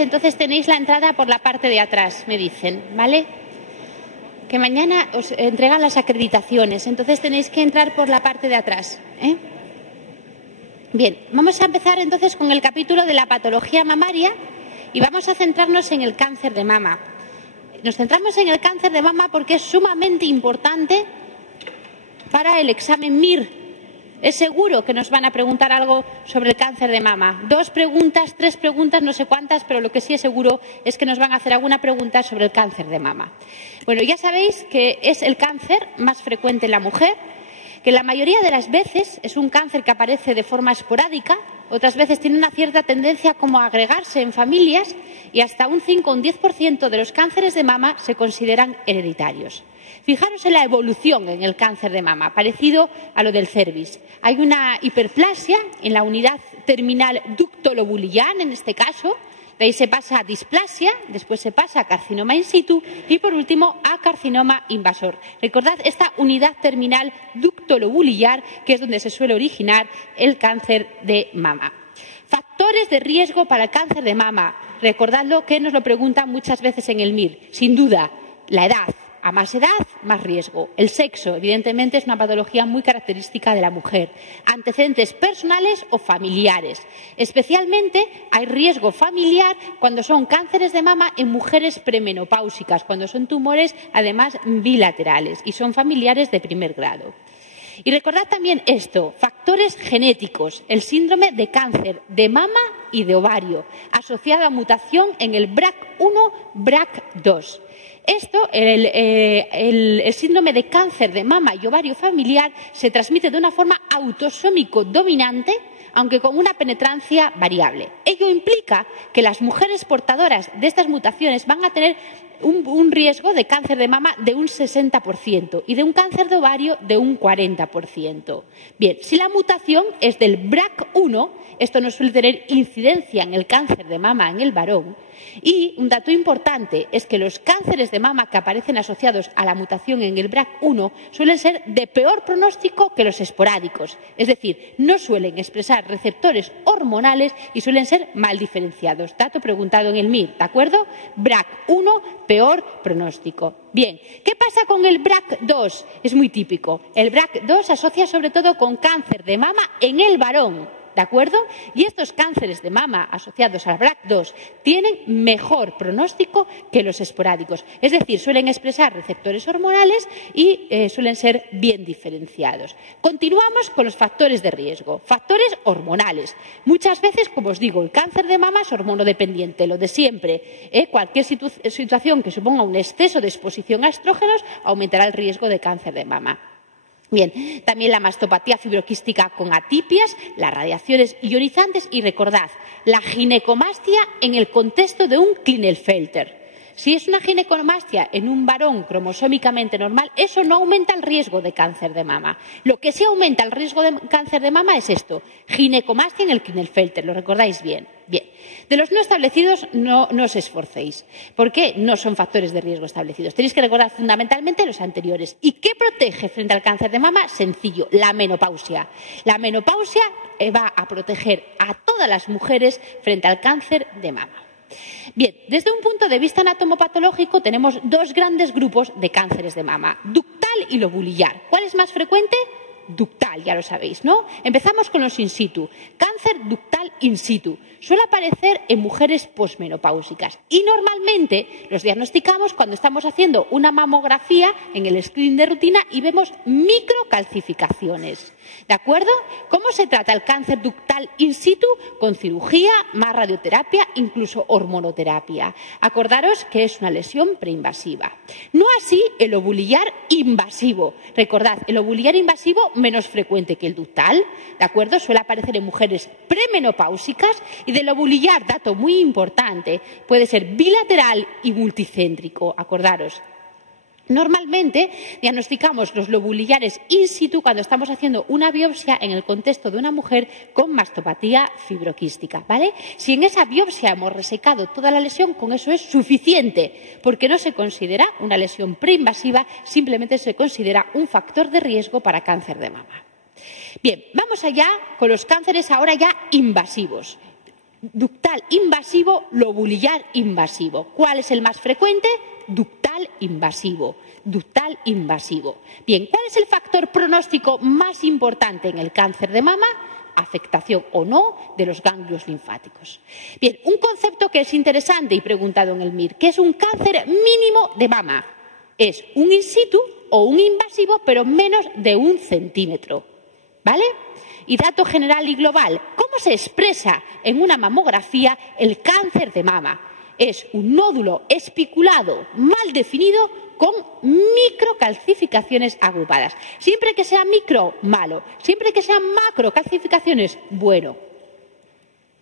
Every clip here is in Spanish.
entonces tenéis la entrada por la parte de atrás, me dicen, ¿vale? Que mañana os entregan las acreditaciones, entonces tenéis que entrar por la parte de atrás, ¿eh? Bien, vamos a empezar entonces con el capítulo de la patología mamaria y vamos a centrarnos en el cáncer de mama. Nos centramos en el cáncer de mama porque es sumamente importante para el examen MIR. Es seguro que nos van a preguntar algo sobre el cáncer de mama. 2 preguntas, 3 preguntas, no sé cuántas, pero lo que sí es seguro es que nos van a hacer alguna pregunta sobre el cáncer de mama. Bueno, ya sabéis que es el cáncer más frecuente en la mujer, que la mayoría de las veces es un cáncer que aparece de forma esporádica, otras veces tiene una cierta tendencia como a agregarse en familias y hasta un 5 o un 10% de los cánceres de mama se consideran hereditarios. Fijaros en la evolución en el cáncer de mama, parecido a lo del cervix. Hay una hiperplasia en la unidad terminal ducto-lobulillar, en este caso. De ahí se pasa a displasia, después se pasa a carcinoma in situ y, por último, a carcinoma invasor. Recordad esta unidad terminal ducto-lobulillar, que es donde se suele originar el cáncer de mama. Factores de riesgo para el cáncer de mama. Recordadlo, que nos lo preguntan muchas veces en el MIR. Sin duda, la edad. A más edad, más riesgo. El sexo, evidentemente, es una patología muy característica de la mujer. Antecedentes personales o familiares. Especialmente hay riesgo familiar cuando son cánceres de mama en mujeres premenopáusicas, cuando son tumores, además, bilaterales y son familiares de primer grado. Y recordad también esto, factores genéticos, el síndrome de cáncer de mama y de ovario, asociado a mutación en el BRCA1, BRCA2. Esto, el síndrome de cáncer de mama y ovario familiar, se transmite de una forma autosómico dominante, aunque con una penetrancia variable. Ello implica que las mujeres portadoras de estas mutaciones van a tener un riesgo de cáncer de mama de un 60% y de un cáncer de ovario de un 40%. Bien, si la mutación es del BRCA1, esto no suele tener incidencia en el cáncer de mama en el varón. Y un dato importante es que los cánceres de mama que aparecen asociados a la mutación en el BRCA1 suelen ser de peor pronóstico que los esporádicos, es decir, no suelen expresar receptores hormonales y suelen ser mal diferenciados. Dato preguntado en el MIR, ¿de acuerdo? BRCA1, peor pronóstico. Bien, ¿qué pasa con el BRCA2? Es muy típico. El BRCA2 se asocia sobre todo con cáncer de mama en el varón. ¿De acuerdo? Y estos cánceres de mama asociados al BRCA2 tienen mejor pronóstico que los esporádicos. Es decir, suelen expresar receptores hormonales y suelen ser bien diferenciados. Continuamos con los factores de riesgo. Factores hormonales. Muchas veces, como os digo, el cáncer de mama es hormonodependiente, lo de siempre. Cualquier situación que suponga un exceso de exposición a estrógenos aumentará el riesgo de cáncer de mama. Bien, también la mastopatía fibroquística con atipias, las radiaciones ionizantes y recordad, la ginecomastia en el contexto de un Klinefelter. Si es una ginecomastia en un varón cromosómicamente normal, eso no aumenta el riesgo de cáncer de mama. Lo que sí aumenta el riesgo de cáncer de mama es esto, ginecomastia en el Klinefelter, ¿lo recordáis bien? Bien, de los no establecidos no os esforcéis, porque no son factores de riesgo establecidos. Tenéis que recordar fundamentalmente los anteriores. ¿Y qué protege frente al cáncer de mama? Sencillo, la menopausia. La menopausia va a proteger a todas las mujeres frente al cáncer de mama. Bien, desde un punto de vista anatomopatológico tenemos 2 grandes grupos de cánceres de mama, ductal y lobulillar. ¿Cuál es más frecuente? Ductal, ya lo sabéis, ¿no? Empezamos con los in situ. Cáncer ductal in situ. Suele aparecer en mujeres posmenopáusicas y normalmente los diagnosticamos cuando estamos haciendo una mamografía en el screening de rutina y vemos microcalcificaciones. ¿De acuerdo? ¿Cómo se trata el cáncer ductal in situ? Con cirugía, más radioterapia, incluso hormonoterapia. Acordaros que es una lesión preinvasiva. No así el lobulillar invasivo. Recordad, el lobulillar invasivo menos frecuente que el ductal, ¿de acuerdo? Suele aparecer en mujeres premenopáusicas y del lobulillar, dato muy importante, puede ser bilateral y multicéntrico, acordaros. Normalmente diagnosticamos los lobulillares in situ cuando estamos haciendo una biopsia en el contexto de una mujer con mastopatía fibroquística, ¿vale? Si en esa biopsia hemos resecado toda la lesión, con eso es suficiente, porque no se considera una lesión preinvasiva, simplemente se considera un factor de riesgo para cáncer de mama. Bien, vamos allá con los cánceres ahora ya invasivos. Ductal invasivo, lobulillar invasivo. ¿Cuál es el más frecuente? Ductal invasivo. Ductal invasivo. Bien, ¿cuál es el factor pronóstico más importante en el cáncer de mama? Afectación o no de los ganglios linfáticos. Bien, un concepto que es interesante y preguntado en el MIR, ¿qué es un cáncer mínimo de mama? Es un in situ o un invasivo, pero menos de 1 centímetro. ¿Vale? Y dato general y global, ¿cómo se expresa en una mamografía el cáncer de mama? Es un nódulo espiculado mal definido con microcalcificaciones agrupadas. Siempre que sea micro, malo. Siempre que sean macrocalcificaciones, bueno.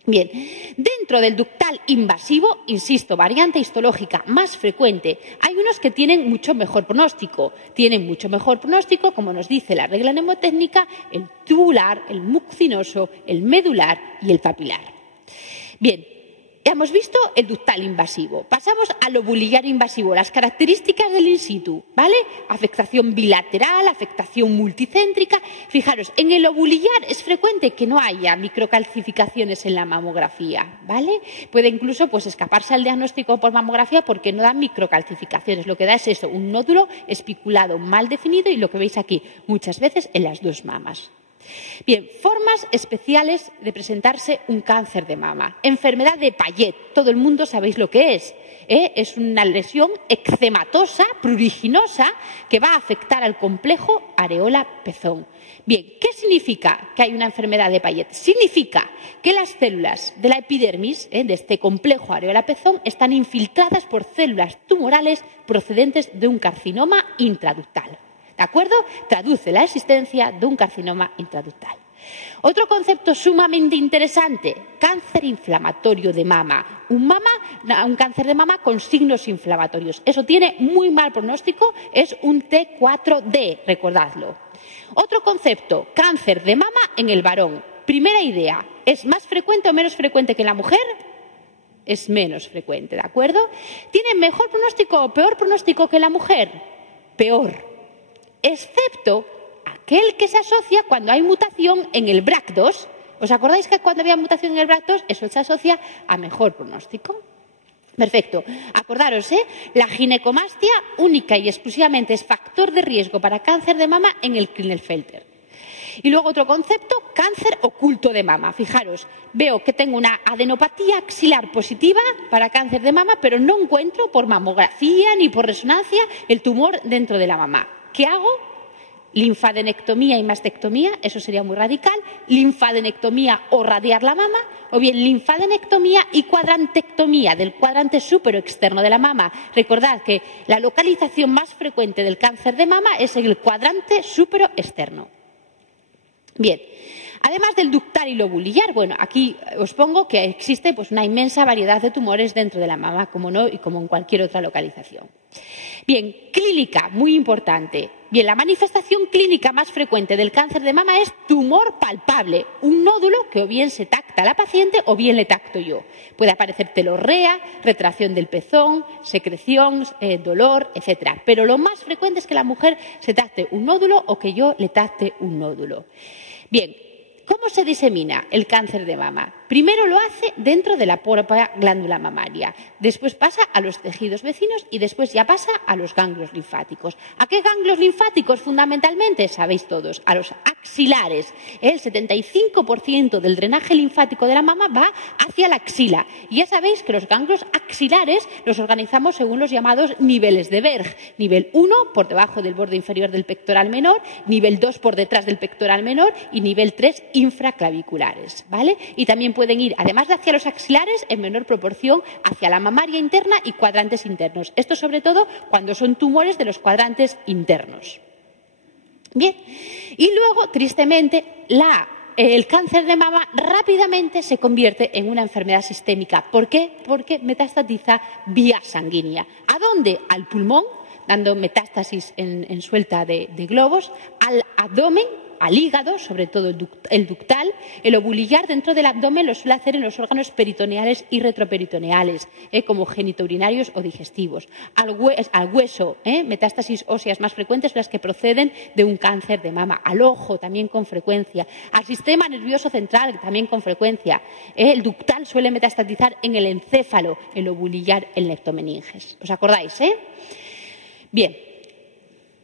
Bien, dentro del ductal invasivo, insisto, variante histológica más frecuente, hay unos que tienen mucho mejor pronóstico. Tienen mucho mejor pronóstico, como nos dice la regla mnemotécnica, el tubular, el mucinoso, el medular y el papilar. Bien, ya hemos visto el ductal invasivo. Pasamos al lobulillar invasivo, las características del in situ, ¿vale? Afectación bilateral, afectación multicéntrica. Fijaros, en el lobulillar es frecuente que no haya microcalcificaciones en la mamografía, ¿vale? Puede incluso escaparse al diagnóstico por mamografía porque no da microcalcificaciones. Lo que da es eso, un nódulo espiculado mal definido y lo que veis aquí muchas veces en las dos mamas. Bien, formas especiales de presentarse un cáncer de mama. Enfermedad de Payet, todo el mundo sabéis lo que es. Es una lesión eczematosa, pruriginosa, que va a afectar al complejo areola-pezón. Bien, ¿qué significa que hay una enfermedad de Payet? Significa que las células de la epidermis, de este complejo areola-pezón, están infiltradas por células tumorales procedentes de un carcinoma intraductal. ¿De acuerdo? Traduce la existencia de un carcinoma intraductal. Otro concepto sumamente interesante, cáncer inflamatorio de mama. Un cáncer de mama con signos inflamatorios. Eso tiene muy mal pronóstico, es un T4D, recordadlo. Otro concepto, cáncer de mama en el varón. Primera idea, ¿es más frecuente o menos frecuente que en la mujer? Es menos frecuente, ¿de acuerdo? ¿Tiene mejor pronóstico o peor pronóstico que la mujer? Peor. Excepto aquel que se asocia cuando hay mutación en el BRCA2. ¿Os acordáis que cuando había mutación en el BRCA2 eso se asocia a mejor pronóstico? Perfecto. Acordaros, la ginecomastia única y exclusivamente es factor de riesgo para cáncer de mama en el Klinefelter. Y luego otro concepto, cáncer oculto de mama. Fijaros, veo que tengo una adenopatía axilar positiva para cáncer de mama, pero no encuentro por mamografía ni por resonancia el tumor dentro de la mama. ¿Qué hago? Linfadenectomía y mastectomía, eso sería muy radical. Linfadenectomía o radiar la mama, o bien linfadenectomía y cuadrantectomía del cuadrante superoexterno de la mama. Recordad que la localización más frecuente del cáncer de mama es en el cuadrante superoexterno. Bien, además del ductal y lobulillar, bueno, aquí os pongo que existe una inmensa variedad de tumores dentro de la mama, como no, y como en cualquier otra localización. Bien, clínica, muy importante. Bien, la manifestación clínica más frecuente del cáncer de mama es tumor palpable, un nódulo que o bien se tacta a la paciente o bien le tacto yo. Puede aparecer telorrea, retracción del pezón, secreción, dolor, etc. Pero lo más frecuente es que la mujer se tacte un nódulo o que yo le tacte un nódulo. Bien, ¿cómo se disemina el cáncer de mama? Primero lo hace dentro de la propia glándula mamaria, después pasa a los tejidos vecinos y después ya pasa a los ganglios linfáticos. ¿A qué ganglios linfáticos fundamentalmente? Sabéis todos, a los axilares. El 75% del drenaje linfático de la mama va hacia la axila. Y ya sabéis que los ganglios axilares los organizamos según los llamados niveles de Berg. Nivel 1 por debajo del borde inferior del pectoral menor, nivel 2 por detrás del pectoral menor y nivel 3 infraclaviculares, ¿vale? Y también pueden ir, además de hacia los axilares, en menor proporción hacia la mamaria interna y cuadrantes internos. Esto sobre todo cuando son tumores de los cuadrantes internos. Bien, y luego, tristemente, el cáncer de mama rápidamente se convierte en una enfermedad sistémica. ¿Por qué? Porque metastatiza vía sanguínea. ¿A dónde? Al pulmón, dando metástasis en suelta de globos, al abdomen, al hígado, sobre todo el ductal. El ovulillar dentro del abdomen lo suele hacer en los órganos peritoneales y retroperitoneales, como genitourinarios o digestivos. Al hueso, metástasis óseas más frecuentes las que proceden de un cáncer de mama. Al ojo, también con frecuencia. Al sistema nervioso central, también con frecuencia. El ductal suele metastatizar en el encéfalo, el ovulillar, el leptomeninges. ¿Os acordáis, Bien.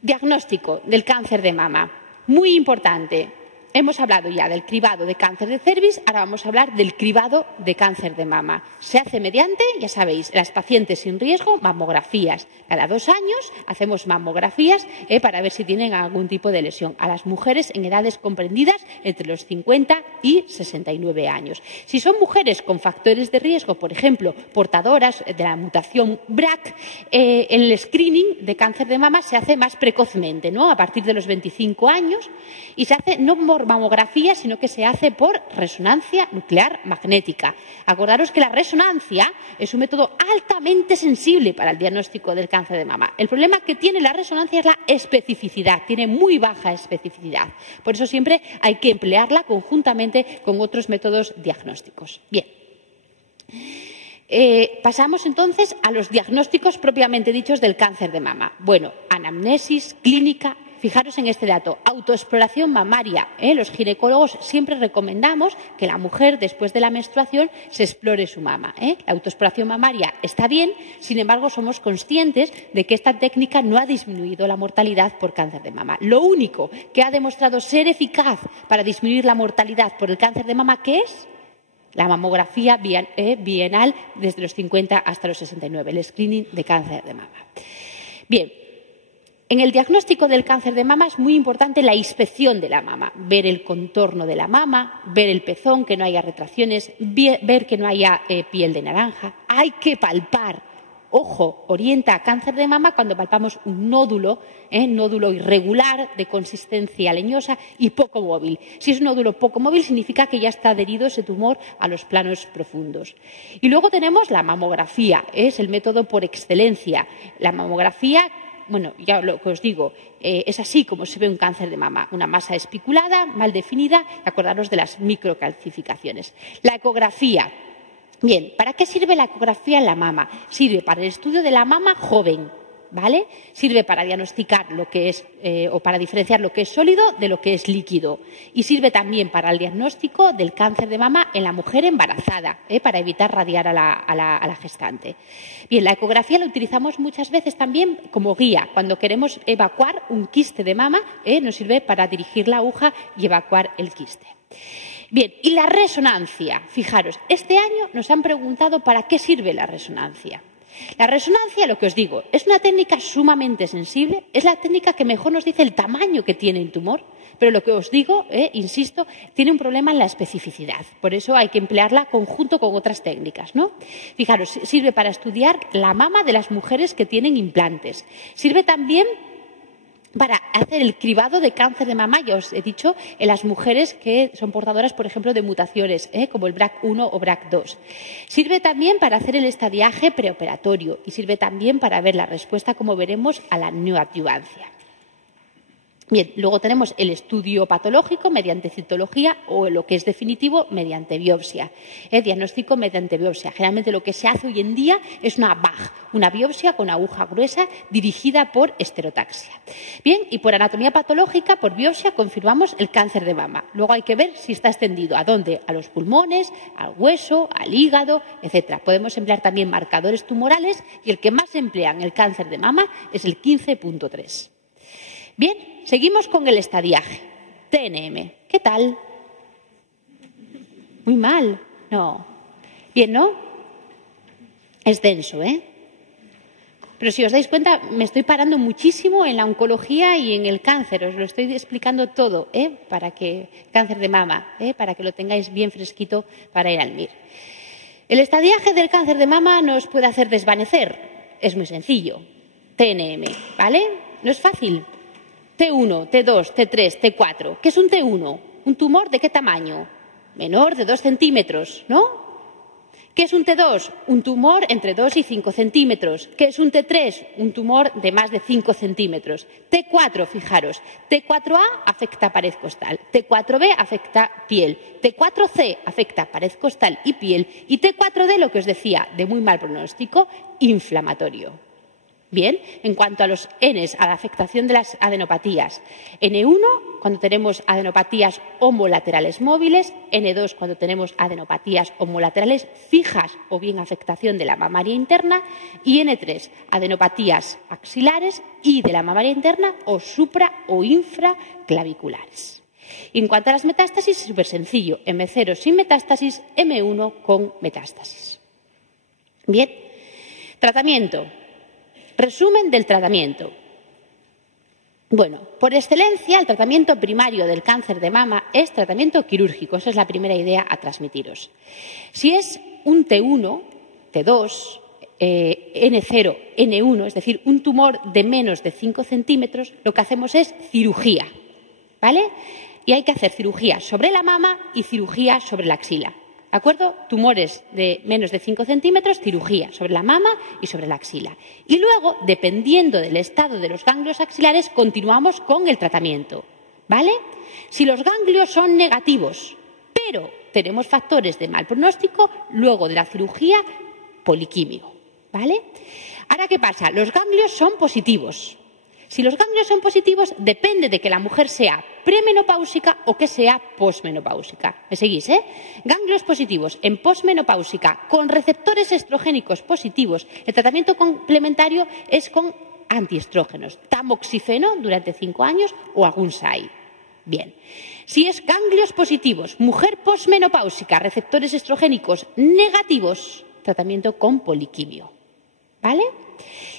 Diagnóstico del cáncer de mama. Muy importante. Hemos hablado ya del cribado de cáncer de cervix, ahora vamos a hablar del cribado de cáncer de mama. Se hace mediante, ya sabéis, las pacientes sin riesgo, mamografías. Cada 2 años hacemos mamografías para ver si tienen algún tipo de lesión. A las mujeres en edades comprendidas entre los 50 y 69 años. Si son mujeres con factores de riesgo, por ejemplo, portadoras de la mutación BRCA, el screening de cáncer de mama se hace más precozmente, ¿no? A partir de los 25 años, y se hace no por mamografía, sino que se hace por resonancia nuclear magnética. Acordaros que la resonancia es un método altamente sensible para el diagnóstico del cáncer de mama. El problema que tiene la resonancia es la especificidad, tiene muy baja especificidad. Por eso siempre hay que emplearla conjuntamente con otros métodos diagnósticos. Bien. Pasamos entonces a los diagnósticos propiamente dichos del cáncer de mama. Bueno, anamnesis, clínica. Fijaros en este dato, autoexploración mamaria. Los ginecólogos siempre recomendamos que la mujer, después de la menstruación, se explore su mama. La autoexploración mamaria está bien, sin embargo, somos conscientes de que esta técnica no ha disminuido la mortalidad por cáncer de mama. Lo único que ha demostrado ser eficaz para disminuir la mortalidad por el cáncer de mama, ¿qué es? La mamografía bienal desde los 50 hasta los 69, el screening de cáncer de mama. Bien. En el diagnóstico del cáncer de mama es muy importante la inspección de la mama, ver el contorno de la mama, ver el pezón, que no haya retracciones, ver que no haya piel de naranja. Hay que palpar. Ojo, orienta a cáncer de mama cuando palpamos un nódulo, nódulo irregular, de consistencia leñosa y poco móvil. Si es un nódulo poco móvil, significa que ya está adherido ese tumor a los planos profundos. Y luego tenemos la mamografía, es el método por excelencia. La mamografía, bueno, ya lo que os digo, es así como se ve un cáncer de mama, una masa espiculada, mal definida, y acordaros de las microcalcificaciones. La ecografía. Bien, ¿para qué sirve la ecografía en la mama? Sirve para el estudio de la mama joven, ¿vale? Sirve para diagnosticar lo que es o para diferenciar lo que es sólido de lo que es líquido. Y sirve también para el diagnóstico del cáncer de mama en la mujer embarazada, para evitar radiar a la gestante. Bien, la ecografía la utilizamos muchas veces también como guía. Cuando queremos evacuar un quiste de mama, nos sirve para dirigir la aguja y evacuar el quiste. Bien, y la resonancia. Fijaros, este año nos han preguntado para qué sirve la resonancia. La resonancia, lo que os digo, es una técnica sumamente sensible, es la técnica que mejor nos dice el tamaño que tiene el tumor, pero lo que os digo, insisto, tiene un problema en la especificidad. Por eso hay que emplearla conjunto con otras técnicas, ¿no? Fijaros, sirve para estudiar la mama de las mujeres que tienen implantes. Sirve también para hacer el cribado de cáncer de mama, ya os he dicho, en las mujeres que son portadoras, por ejemplo, de mutaciones, como el BRCA1 o BRCA2. Sirve también para hacer el estadiaje preoperatorio y sirve también para ver la respuesta, como veremos, a la neoadyuvancia. Bien, luego tenemos el estudio patológico mediante citología o lo que es definitivo mediante biopsia. Diagnóstico mediante biopsia. Generalmente lo que se hace hoy en día es una BAG, una biopsia con aguja gruesa dirigida por esterotaxia. Bien, y por anatomía patológica, por biopsia, confirmamos el cáncer de mama. Luego hay que ver si está extendido. ¿A dónde? A los pulmones, al hueso, al hígado, etc. Podemos emplear también marcadores tumorales y el que más se emplea en el cáncer de mama es el 15.3. Bien, seguimos con el estadiaje. TNM. ¿Qué tal? Muy mal. No. Bien, ¿no? Es denso, Pero si os dais cuenta, me estoy parando muchísimo en la oncología y en el cáncer. Os lo estoy explicando todo, para que cáncer de mama, para que lo tengáis bien fresquito para ir al MIR. El estadiaje del cáncer de mama nos puede hacer desvanecer. Es muy sencillo. TNM, ¿vale? No es fácil. T1, T2, T3, T4. ¿Qué es un T1? ¿Un tumor de qué tamaño? Menor de 2 centímetros, ¿no? ¿Qué es un T2? Un tumor entre 2 y 5 centímetros. ¿Qué es un T3? Un tumor de más de 5 centímetros. T4, fijaros, T4A afecta pared costal, T4B afecta piel, T4C afecta pared costal y piel y T4D, lo que os decía, de muy mal pronóstico, inflamatorio. Bien, en cuanto a los Ns, a la afectación de las adenopatías, N1 cuando tenemos adenopatías homolaterales móviles, N2 cuando tenemos adenopatías homolaterales fijas o bien afectación de la mamaria interna y N3 adenopatías axilares y de la mamaria interna o supra o infraclaviculares. Y en cuanto a las metástasis, es súper sencillo, M0 sin metástasis, M1 con metástasis. Bien, tratamiento. Resumen del tratamiento. Bueno, por excelencia, el tratamiento primario del cáncer de mama es tratamiento quirúrgico. Esa es la primera idea a transmitiros. Si es un T1, T2, N0, N1, es decir, un tumor de menos de 5 centímetros, lo que hacemos es cirugía, ¿vale? Y hay que hacer cirugía sobre la mama y cirugía sobre la axila. ¿De acuerdo? Tumores de menos de 5 centímetros, cirugía sobre la mama y sobre la axila. Y luego, dependiendo del estado de los ganglios axilares, continuamos con el tratamiento. ¿Vale? Si los ganglios son negativos, pero tenemos factores de mal pronóstico, luego de la cirugía, poliquimio. ¿Vale? Ahora, ¿qué pasa? Los ganglios son positivos. Si los ganglios son positivos, depende de que la mujer sea premenopáusica o que sea posmenopáusica. ¿Me seguís, Ganglios positivos en posmenopáusica con receptores estrogénicos positivos. El tratamiento complementario es con antiestrógenos, tamoxifeno durante 5 años o agunsai. Bien. Si es ganglios positivos, mujer posmenopáusica, receptores estrogénicos negativos, tratamiento con poliquimio. ¿Vale?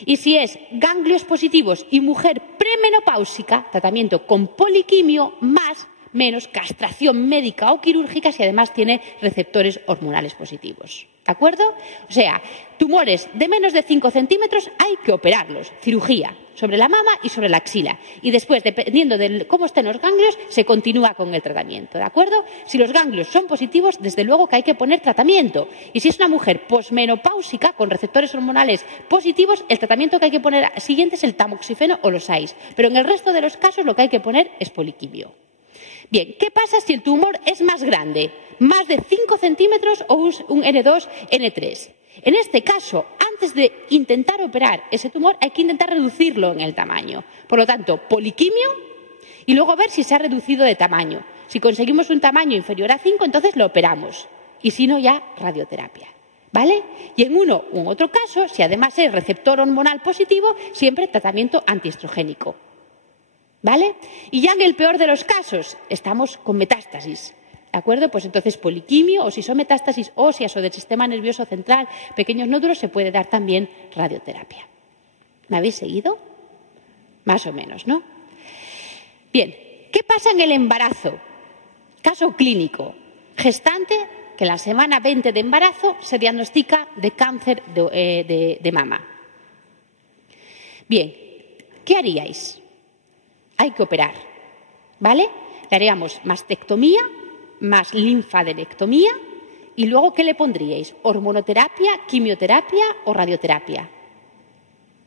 Y si es ganglios positivos y mujer premenopáusica, tratamiento con poliquimio más menos castración médica o quirúrgica si además tiene receptores hormonales positivos. ¿De acuerdo? O sea, tumores de menos de 5 centímetros hay que operarlos. Cirugía sobre la mama y sobre la axila. Y después, dependiendo de cómo estén los ganglios, se continúa con el tratamiento. ¿De acuerdo? Si los ganglios son positivos, desde luego que hay que poner tratamiento. Y si es una mujer posmenopáusica con receptores hormonales positivos, el tratamiento que hay que poner siguiente es el tamoxifeno o los AIS. Pero en el resto de los casos lo que hay que poner es poliquimio. Bien, ¿qué pasa si el tumor es más grande? Más de 5 centímetros o un N2, N3. En este caso, antes de intentar operar ese tumor, hay que intentar reducirlo en el tamaño. Por lo tanto, poliquimio y luego ver si se ha reducido de tamaño. Si conseguimos un tamaño inferior a 5, entonces lo operamos. Y si no, ya radioterapia. ¿Vale? Y en uno u otro caso, si además es receptor hormonal positivo, siempre tratamiento antiestrogénico. ¿Vale? Y ya en el peor de los casos, estamos con metástasis. ¿De acuerdo? Pues entonces poliquimio, o si son metástasis óseas o del sistema nervioso central, pequeños nódulos, se puede dar también radioterapia. ¿Me habéis seguido? Más o menos, ¿no? Bien, ¿qué pasa en el embarazo? Caso clínico. Gestante que en la semana 20 de embarazo se diagnostica de cáncer de mama. Bien, ¿qué haríais? Hay que operar, ¿vale? Le haríamos mastectomía, más linfadenectomía y luego ¿qué le pondríais? ¿Hormonoterapia, quimioterapia o radioterapia?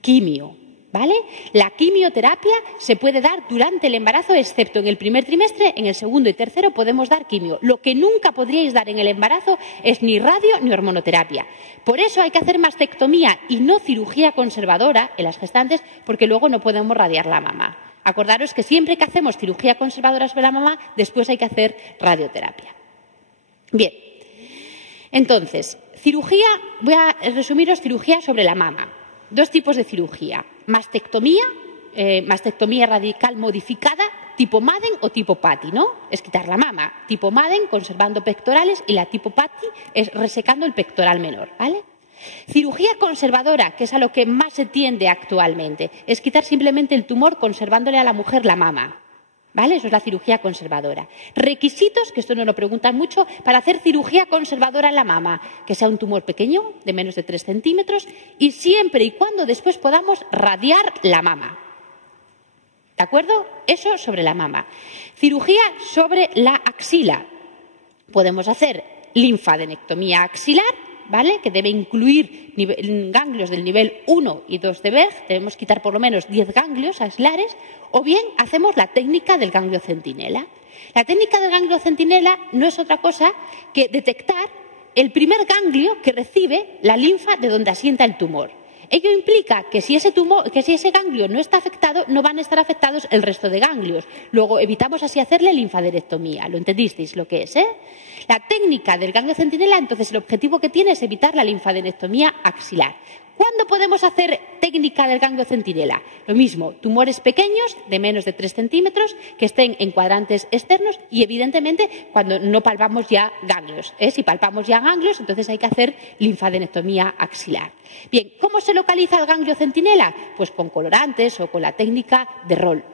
Quimio, ¿vale? La quimioterapia se puede dar durante el embarazo, excepto en el primer trimestre, en el segundo y tercero podemos dar quimio. Lo que nunca podríais dar en el embarazo es ni radio ni hormonoterapia. Por eso hay que hacer mastectomía y no cirugía conservadora en las gestantes, porque luego no podemos radiar la mama. Acordaros que siempre que hacemos cirugía conservadora sobre la mama, después hay que hacer radioterapia. Bien, entonces, cirugía, voy a resumiros cirugía sobre la mama. 2 tipos de cirugía. Mastectomía, mastectomía radical modificada, tipo Madden o tipo Patty, ¿no? Es quitar la mama. Tipo Madden, conservando pectorales, y la tipo Patty es resecando el pectoral menor, ¿vale? Cirugía conservadora, que es a lo que más se tiende actualmente, es quitar simplemente el tumor conservándole a la mujer la mama. ¿Vale? Eso es la cirugía conservadora. Requisitos, que esto no lo preguntan mucho, para hacer cirugía conservadora en la mama, que sea un tumor pequeño, de menos de 3 centímetros, y siempre y cuando después podamos radiar la mama. ¿De acuerdo? Eso sobre la mama. Cirugía sobre la axila. Podemos hacer linfadenectomía axilar, ¿vale?, que debe incluir ganglios del nivel 1 y 2 de Berg, debemos quitar por lo menos 10 ganglios axilares, o bien hacemos la técnica del ganglio centinela. La técnica del ganglio centinela no es otra cosa que detectar el primer ganglio que recibe la linfa de donde asienta el tumor. Ello implica que si ese ganglio no está afectado, no van a estar afectados el resto de ganglios. Luego evitamos así hacerle linfadenectomía. ¿Lo entendisteis lo que es, La técnica del ganglio centinela, entonces, el objetivo que tiene es evitar la linfadenectomía axilar. ¿Cuándo podemos hacer técnica del ganglio centinela? Lo mismo, tumores pequeños de menos de 3 centímetros que estén en cuadrantes externos y, evidentemente, cuando no palpamos ya ganglios. Si palpamos ya ganglios, entonces hay que hacer linfadenectomía axilar. Bien, ¿cómo se localiza el ganglio centinela? Pues con colorantes o con la técnica de Roll.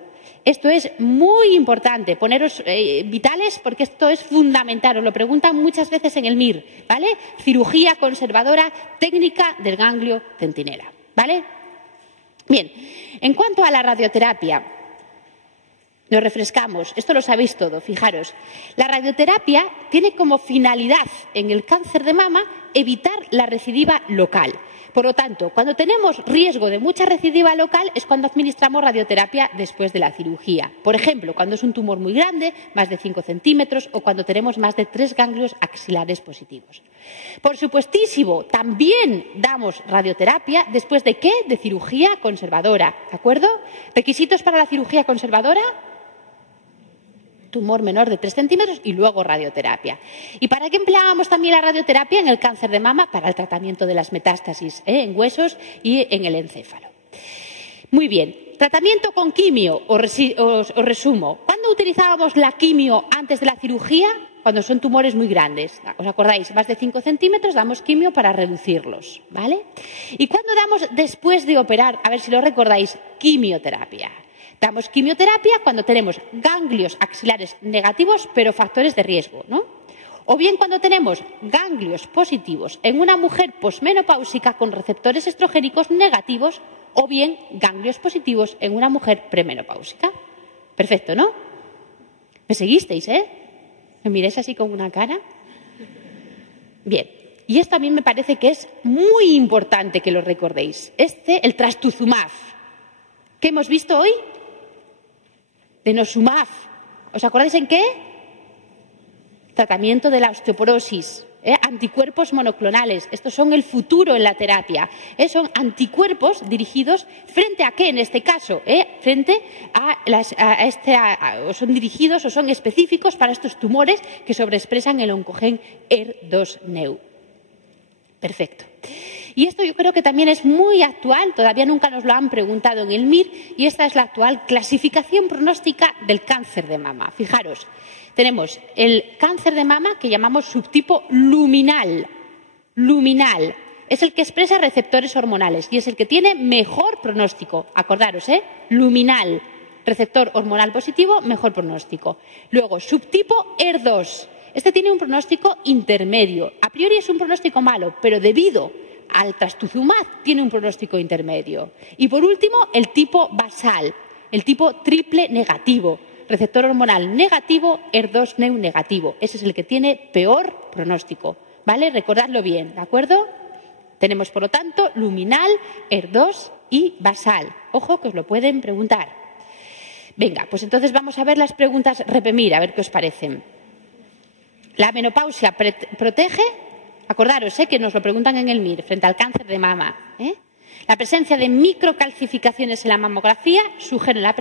Esto es muy importante, poneros vitales, porque esto es fundamental. Os lo preguntan muchas veces en el MIR, ¿vale? Cirugía conservadora, técnica del ganglio centinela, ¿vale? Bien, en cuanto a la radioterapia, nos refrescamos. Esto lo sabéis todo, fijaros. La radioterapia tiene como finalidad en el cáncer de mama evitar la recidiva local. Por lo tanto, cuando tenemos riesgo de mucha recidiva local es cuando administramos radioterapia después de la cirugía. Por ejemplo, cuando es un tumor muy grande, más de 5 centímetros, o cuando tenemos más de 3 ganglios axilares positivos. Por supuestísimo, también damos radioterapia después de ¿qué? De cirugía conservadora, ¿de acuerdo? ¿Requisitos para la cirugía conservadora? Tumor menor de 3 centímetros y luego radioterapia. ¿Y para qué empleábamos también la radioterapia en el cáncer de mama? Para el tratamiento de las metástasis en huesos y en el encéfalo. Muy bien. Tratamiento con quimio, os resumo. ¿Cuándo utilizábamos la quimio antes de la cirugía? Cuando son tumores muy grandes. ¿Os acordáis? Más de 5 centímetros damos quimio para reducirlos, ¿vale? ¿Y cuándo damos después de operar? A ver si lo recordáis, quimioterapia. Damos quimioterapia cuando tenemos ganglios axilares negativos, pero factores de riesgo, ¿no? O bien cuando tenemos ganglios positivos en una mujer posmenopáusica con receptores estrogénicos negativos, o bien ganglios positivos en una mujer premenopáusica. Perfecto, ¿no? ¿Me seguisteis, ¿Me miráis así con una cara? Bien. Y esto a mí me parece que es muy importante que lo recordéis. El trastuzumab. ¿Qué hemos visto hoy? Denosumab. ¿Os acordáis en qué? Tratamiento de la osteoporosis. Anticuerpos monoclonales. Estos son el futuro en la terapia. Son anticuerpos dirigidos frente a qué en este caso. Frente a son dirigidos o son específicos para estos tumores que sobreexpresan el oncogen HER2-Neu. Perfecto. Y esto yo creo que también es muy actual, todavía nunca nos lo han preguntado en el MIR, y esta es la actual clasificación pronóstica del cáncer de mama. Fijaros, tenemos el cáncer de mama que llamamos subtipo luminal. Luminal es el que expresa receptores hormonales y es el que tiene mejor pronóstico. Acordaros, luminal, receptor hormonal positivo, mejor pronóstico. Luego, subtipo HER2. Este tiene un pronóstico intermedio. A priori es un pronóstico malo, pero debido al trastuzumab tiene un pronóstico intermedio. Y por último, el tipo basal, el tipo triple negativo, receptor hormonal negativo, HER2-Neu negativo. Ese es el que tiene peor pronóstico, ¿vale? Recordadlo bien, ¿de acuerdo? Tenemos, por lo tanto, luminal, HER2 y basal. Ojo, que os lo pueden preguntar. Venga, pues entonces vamos a ver las preguntas Repemir, a ver qué os parecen. ¿La menopausia protege? Acordaros, que nos lo preguntan en el MIR, frente al cáncer de mama. La presencia de microcalcificaciones en la mamografía sugiere la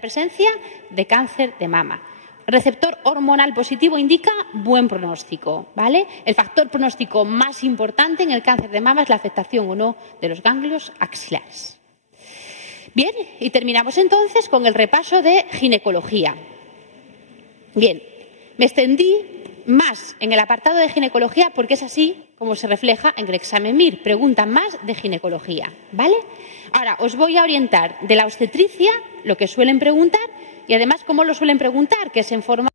presencia de cáncer de mama. Receptor hormonal positivo indica buen pronóstico, ¿vale? El factor pronóstico más importante en el cáncer de mama es la afectación o no de los ganglios axilares. Bien, y terminamos entonces con el repaso de ginecología. Bien, me extendí más en el apartado de ginecología porque es así como se refleja en el examen MIR. Preguntan más de ginecología, ¿vale? Ahora, os voy a orientar de la obstetricia, lo que suelen preguntar, y además cómo lo suelen preguntar, que es en forma